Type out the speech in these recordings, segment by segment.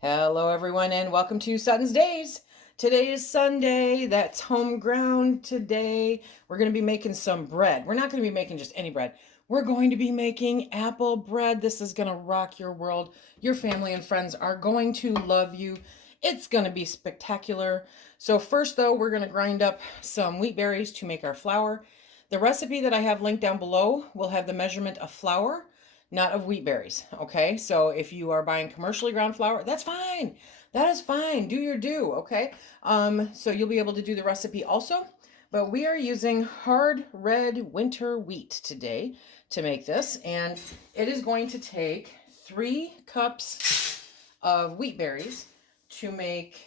Hello everyone and welcome to SuttonsDaze. Today is Sunday, that's home ground today. We're going to be making some bread. We're not going to be making just any bread. We're going to be making apple bread. This is going to rock your world. Your family and friends are going to love you. It's going to be spectacular. So first though, we're going to grind up some wheat berries to make our flour. The recipe that I have linked down below will have the measurement of flour, not of wheat berries. Okay, so if you are buying commercially ground flour, that's fine. That is fine. Do your do. Okay, so you'll be able to do the recipe also. But we are using hard red winter wheat today to make this, and it is going to take 3 cups of wheat berries to make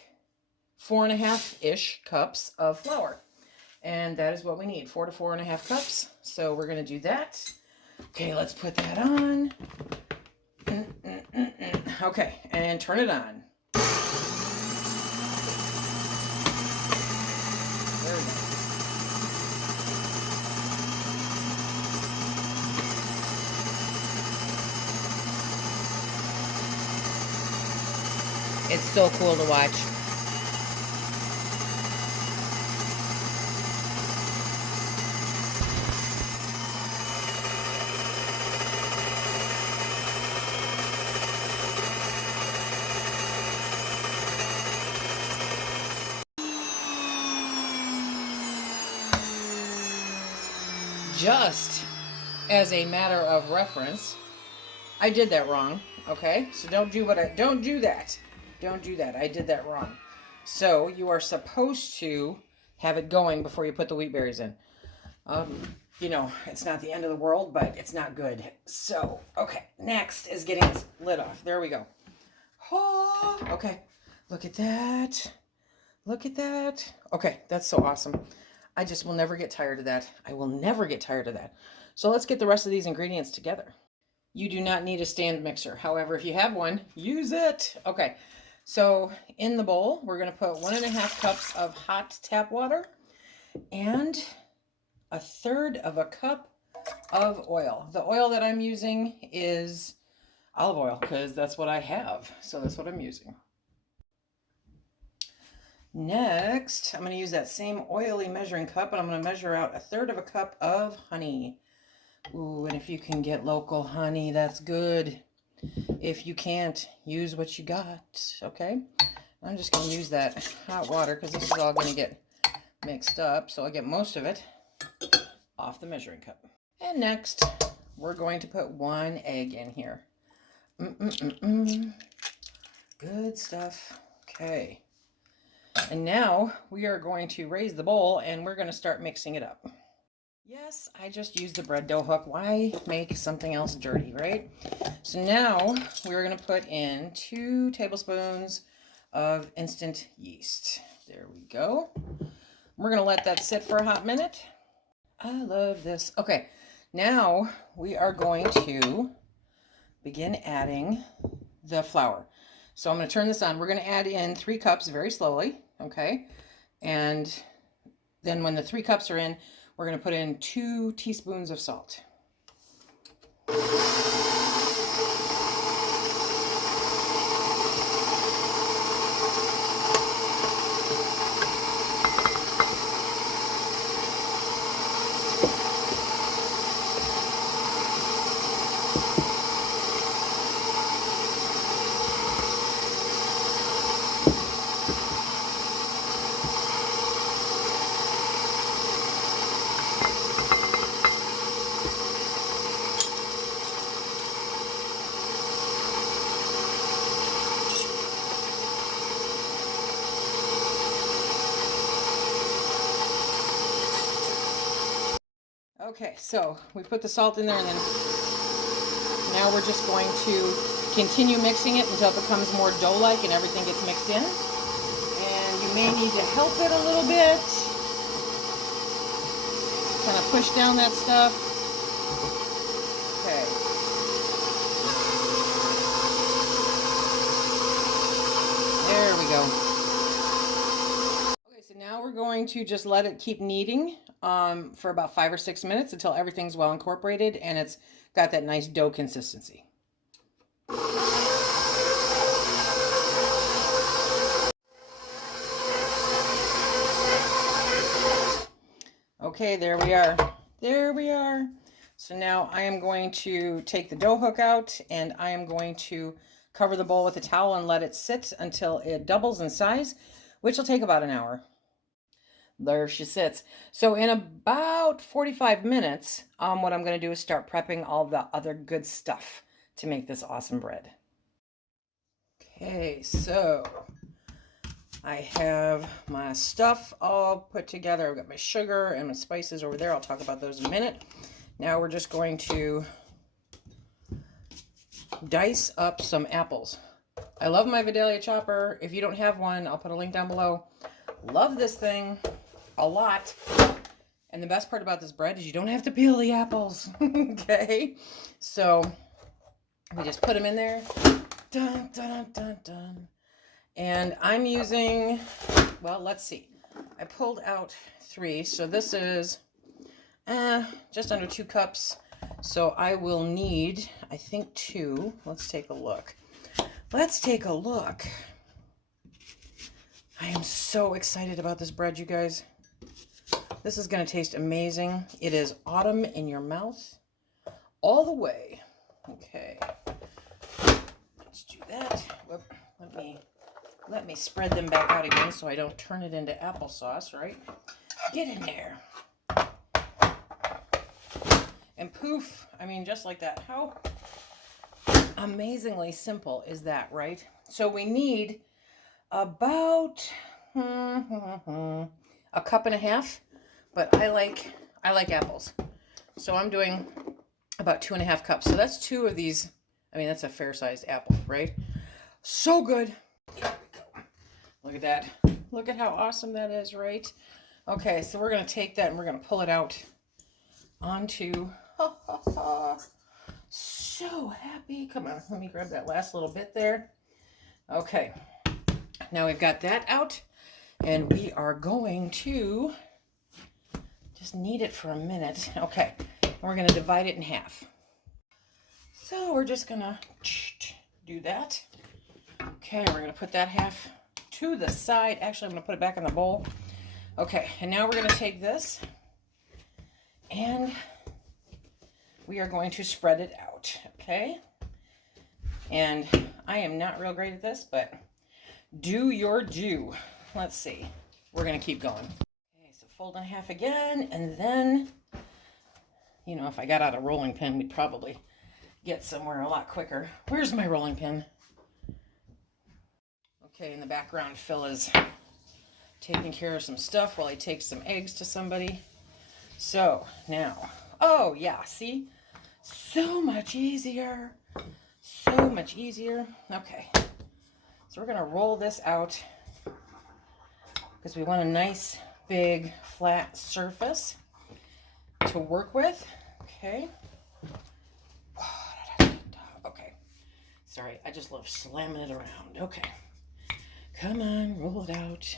4.5-ish cups of flour. And that is what we need, 4 to 4.5 cups. So we're going to do that. Okay, let's put that on. Okay, and turn it on. There we go. It's so cool to watch. Just as a matter of reference, I did that wrong. Okay, so don't do that. Don't do that. I did that wrong. So you are supposed to have it going before you put the wheat berries in. You know, it's not the end of the world, but it's not good. So, okay, next is getting this lid off. There we go. Oh, okay, look at that. Look at that. Okay, that's so awesome. I just will never get tired of that. I will never get tired of that. So let's get the rest of these ingredients together. You do not need a stand mixer. However, if you have one, use it. Okay, so in the bowl, we're going to put 1.5 cups of hot tap water and 1/3 of a cup of oil. The oil that I'm using is olive oil because that's what I have. So that's what I'm using. Next, I'm going to use that same oily measuring cup, and I'm going to measure out 1/3 of a cup of honey. Ooh, and if you can get local honey, that's good. If you can't, use what you got, okay? I'm just going to use that hot water because this is all going to get mixed up, so I'll get most of it off the measuring cup. And next, we're going to put 1 egg in here. Good stuff. Okay. And now we are going to raise the bowl and we're going to start mixing it up. Yes, I just used the bread dough hook. Why make something else dirty, right? So now we're going to put in 2 tablespoons of instant yeast. There we go. We're going to let that sit for a hot minute. I love this. Okay, now we are going to begin adding the flour. So I'm going to turn this on. We're going to add in 3 cups very slowly, okay? And then when the 3 cups are in, we're going to put in 2 teaspoons of salt. Okay, so we put the salt in there, and then now we're just going to continue mixing it until it becomes more dough-like and everything gets mixed in. And you may need to help it a little bit. Kind of push down that stuff. Okay. There we go. Okay, so now we're going to just let it keep kneading for about 5 or 6 minutes until everything's well incorporated and it's got that nice dough consistency. Okay, there we are. There we are. So now I am going to take the dough hook out and I am going to cover the bowl with a towel and let it sit until it doubles in size, which will take about an hour. There she sits. So in about 45 minutes, what I'm going to do is start prepping all the other good stuff to make this awesome bread. Okay, so I have my stuff all put together. I've got my sugar and my spices over there. I'll talk about those in a minute. Now we're just going to dice up some apples. I love my Vidalia chopper. If you don't have one, I'll put a link down below. Love this thing a lot. And the best part about this bread is you don't have to peel the apples. Okay, so we just put them in there. Dun, dun, dun, dun. And I'm using, well, let's see. I pulled out 3, so this is just under 2 cups. So I will need, I think, 2. Let's take a look. Let's take a look. I am so excited about this bread, you guys. This is going to taste amazing. It is autumn in your mouth all the way. Okay. Let's do that. Whoop. Let me spread them back out again so I don't turn it into applesauce, right? Get in there. And poof, I mean, just like that. How amazingly simple is that, right? So we need about a cup and a half, but I like apples. So I'm doing about 2.5 cups. So that's 2 of these. I mean, that's a fair-sized apple, right? So good. Look at that. Look at how awesome that is, right? Okay, so we're going to take that and we're going to pull it out onto... So happy. Come on, let me grab that last little bit there. Okay, now we've got that out and we are going to just knead it for a minute. Okay, and we're going to divide it in half. So we're just going to do that. Okay, we're going to put that half to the side. Actually, I'm going to put it back in the bowl. Okay, and now we're going to take this and we are going to spread it out, okay? And I am not real great at this, but do your due. Let's see. We're going to keep going. Okay, so fold in half again, and then, you know, if I got out a rolling pin, we'd probably get somewhere a lot quicker. Where's my rolling pin? Okay, in the background, Phil is taking care of some stuff while he takes some eggs to somebody. So now, oh yeah, see? So much easier. So much easier. Okay, so we're gonna roll this out because we want a nice, big, flat surface to work with. Okay. Okay. Sorry, I just love slamming it around. Okay. Come on, roll it out.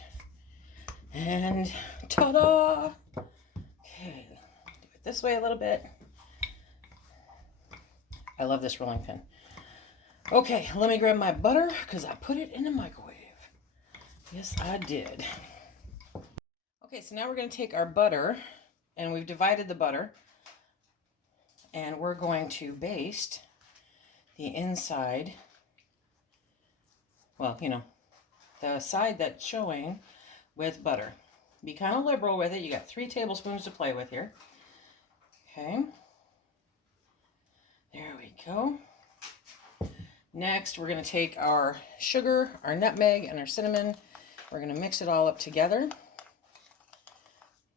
And ta-da! Okay, do it this way a little bit. I love this rolling pin. Okay, let me grab my butter because I put it in the microwave. Yes, I did. Okay, so now we're going to take our butter, and we've divided the butter, and we're going to baste the inside, well, you know, the side that's showing with butter. Be kind of liberal with it. You got 3 tablespoons to play with here. Okay. There we go. Next, we're going to take our sugar, our nutmeg, and our cinnamon. We're going to mix it all up together.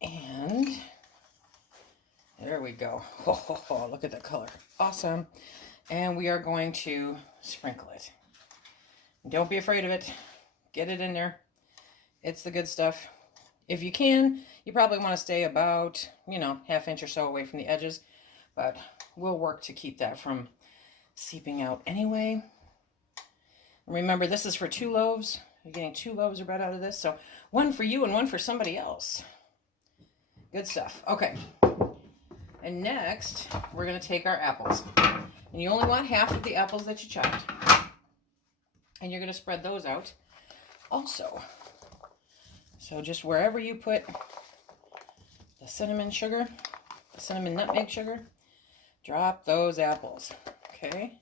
And there we go. Oh, look at the color. Awesome. And we are going to sprinkle it. Don't be afraid of it. Get it in there. It's the good stuff. If you can, you probably want to stay about, you know, 1/2 inch or so away from the edges. But we'll work to keep that from seeping out anyway. Remember, this is for 2 loaves. You're getting 2 loaves of bread out of this. So 1 for you and 1 for somebody else. Good stuff. Okay. And next, we're going to take our apples. And you only want half of the apples that you chopped. And you're going to spread those out also. So just wherever you put the the cinnamon sugar, the cinnamon nutmeg sugar. Drop those apples, okay?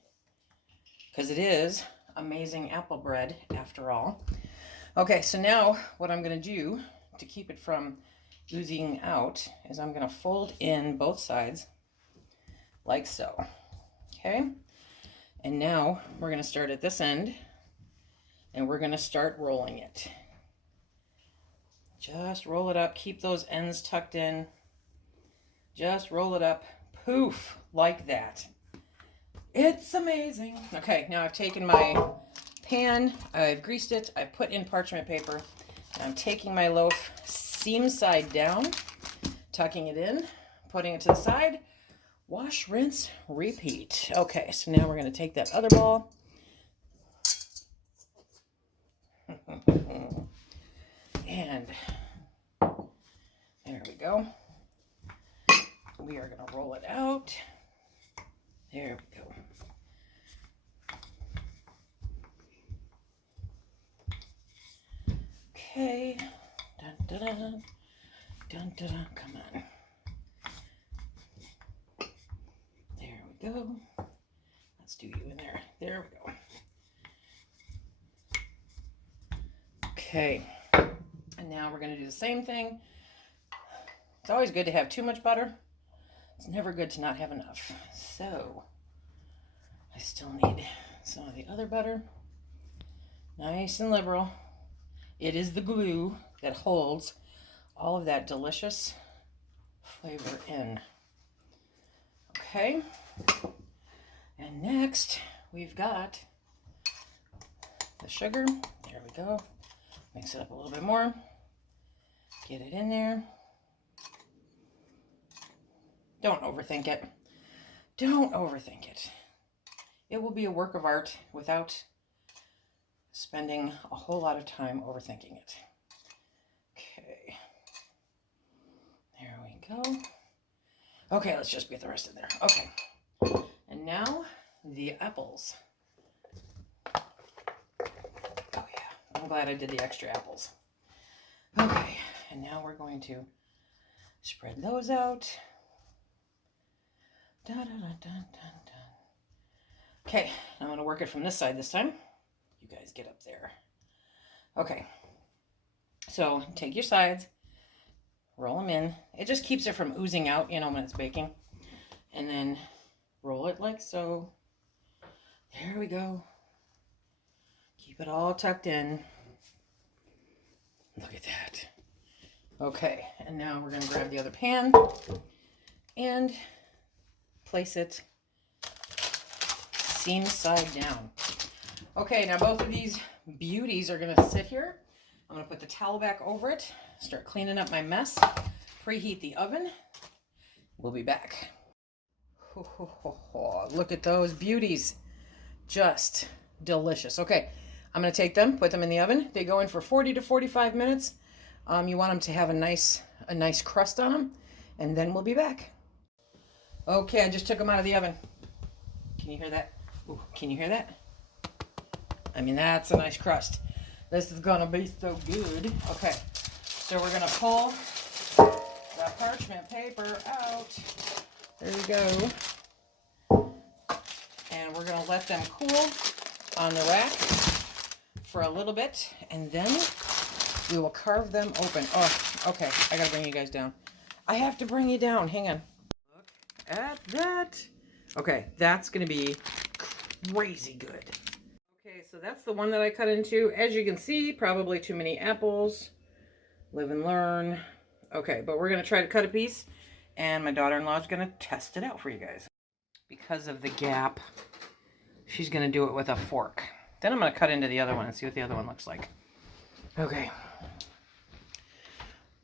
Because it is amazing apple bread after all. Okay, so now what I'm going to do to keep it from oozing out is I'm going to fold in both sides like so, okay? And now we're going to start at this end and we're going to start rolling it. Just roll it up, keep those ends tucked in. Just roll it up, poof, like that. It's amazing. Okay, now I've taken my pan, I've greased it, I put in parchment paper, and I'm taking my loaf seam side down, tucking it in, putting it to the side, wash, rinse, repeat. Okay, so now we're going to take that other ball. And there we go. We are going to roll it out. There we go. Okay. Dun, dun, dun. Dun, dun, dun. Come on. There we go. Let's do you in there. There we go. Okay. And now we're going to do the same thing. It's always good to have too much butter. It's never good to not have enough. So I still need some of the other butter. Nice and liberal. It is the glue that holds all of that delicious flavor in. Okay. And next we've got the sugar. There we go. Mix it up a little bit more. Get it in there. Don't overthink it. Don't overthink it. It will be a work of art without spending a whole lot of time overthinking it. Okay. There we go. Okay, let's just get the rest in there. Okay. And now the apples. Oh yeah, I'm glad I did the extra apples. Okay, and now we're going to spread those out. Dun, dun, dun, dun, dun. Okay, I'm going to work it from this side this time. You guys get up there. Okay, so take your sides, roll them in. It just keeps it from oozing out, you know, when it's baking. And then roll it like so. There we go. Keep it all tucked in. Look at that. Okay, and now we're going to grab the other pan and place it seam side down. Okay, now both of these beauties are going to sit here. I'm going to put the towel back over it, start cleaning up my mess, preheat the oven. We'll be back. Look at those beauties. Just delicious. Okay, I'm going to take them, put them in the oven. They go in for 40 to 45 minutes. You want them to have a nice crust on them, and then we'll be back. Okay, I just took them out of the oven. Can you hear that? Ooh, can you hear that? I mean, that's a nice crust. This is gonna be so good. Okay, so we're gonna pull the parchment paper out. There we go. And we're gonna let them cool on the rack for a little bit, and then we will carve them open. Oh, okay, I gotta bring you guys down. I have to bring you down, hang on. Look at that. Okay, that's gonna be crazy good. Okay, so that's the one that I cut into. As you can see, probably too many apples. Live and learn. Okay, but we're gonna try to cut a piece, and my daughter-in-law is gonna test it out for you guys. Because of the gap, she's gonna do it with a fork. Then I'm gonna cut into the other one and see what the other one looks like. Okay.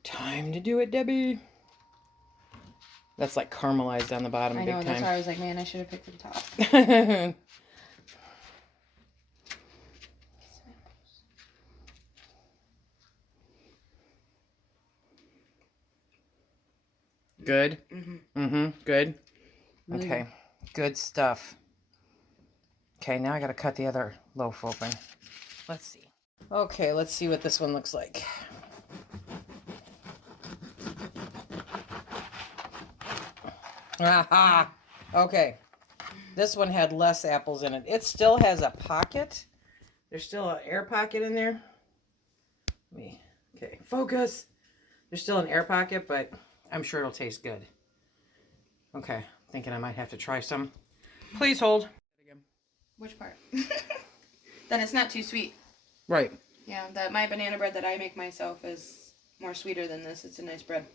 Time to do it, Debbie. That's like caramelized on the bottom, big time. I know, that's why I was like, man, I should have picked the top. Good? Good? Okay. Good stuff. Okay, now I gotta cut the other loaf open. Let's see. Okay, let's see what this one looks like. Aha. Okay. This one had less apples in it. It still has a pocket. There's still an air pocket in there. Okay, focus. There's still an air pocket, but I'm sure it'll taste good. Okay, thinking I might have to try some. Please hold. Which part? Then it's not too sweet. Right. Yeah, my banana bread that I make myself is more sweeter than this. It's a nice bread.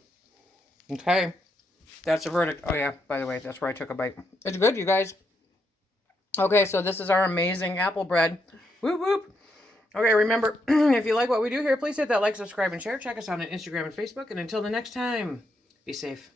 Okay. That's a verdict. Oh, yeah. By the way, that's where I took a bite. It's good, you guys. Okay, so this is our amazing apple bread. Whoop, whoop. Okay, remember, if you like what we do here, please hit that like, subscribe, and share. Check us out on Instagram and Facebook. And until the next time, be safe.